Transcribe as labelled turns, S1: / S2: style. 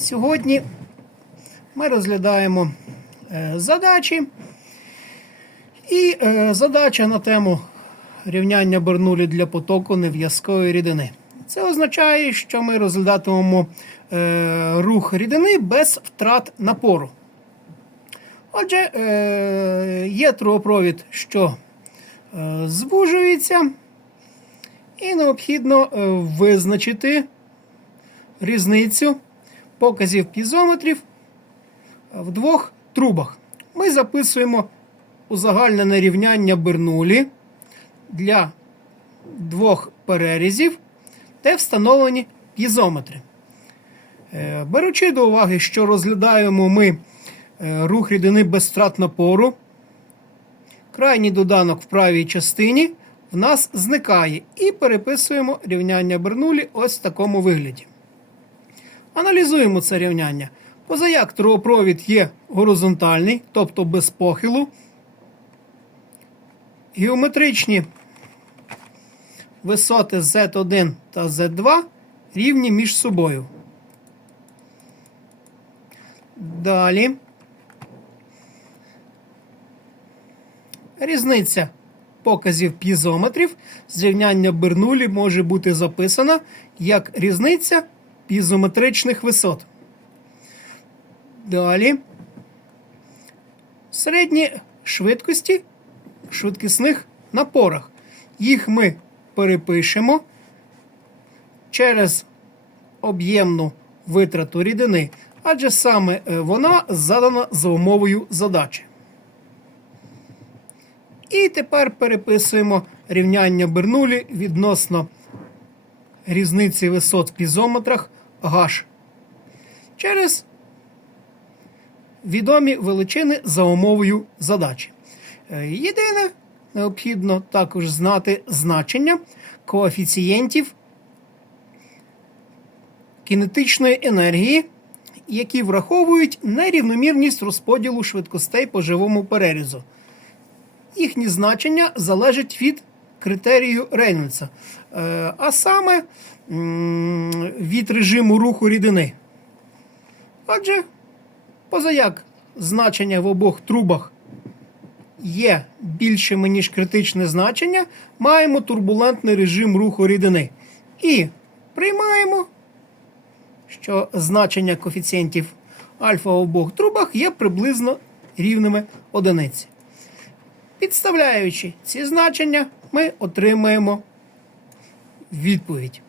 S1: Сьогодні ми розглядаємо е, задачі. І е, задача на тему рівняння Бернулі для потоку нев'язкової рідини. Це означає, що ми розглядатимемо е, рух рідини без втрат напору. Отже, є трубопровід, що звужується, і необхідно визначити різницю показів пізометрів в двох трубах. Ми записуємо узагальнене рівняння Бернулі для двох перерізів, де встановлені пізометри. Е, Беручи до уваги, що розглядаємо ми е, рух рідини без втрат напору, крайній доданок в правій частині в нас зникає і переписуємо рівняння Бернулі ось в такому вигляді. Аналізуємо це рівняння. Позаяк трубопровід є горизонтальний, тобто без похилу. Геометричні висоти Z1 та Z2 рівні між собою. Далі. Різниця показів пізометрів з рівняння Бернулі може бути записана як різниця пізометричних висот. Далі. Середні швидкості швидкісних напорах. Їх ми перепишемо через об'ємну витрату рідини, адже саме е, вона задана за умовою задачі. І тепер переписуємо рівняння Бернулі відносно різниці висот в пізометрах H через відомі величини за умовою задачі. Е, Єдине, необхідно також знати значення коефіцієнтів кінетичної енергії, які враховують нерівномірність розподілу швидкостей по живому перерізу. Їхні значення залежать від критерію Рейнольдса, е, а саме від режиму руху рідини. Отже, позаяк значення в обох трубах є більшими, ніж критичне значення, маємо турбулентний режим руху рідини. І приймаємо, що значення коефіцієнтів альфа в обох трубах є приблизно рівними одиниці. Підставляючи ці значення, ми отримаємо відповідь.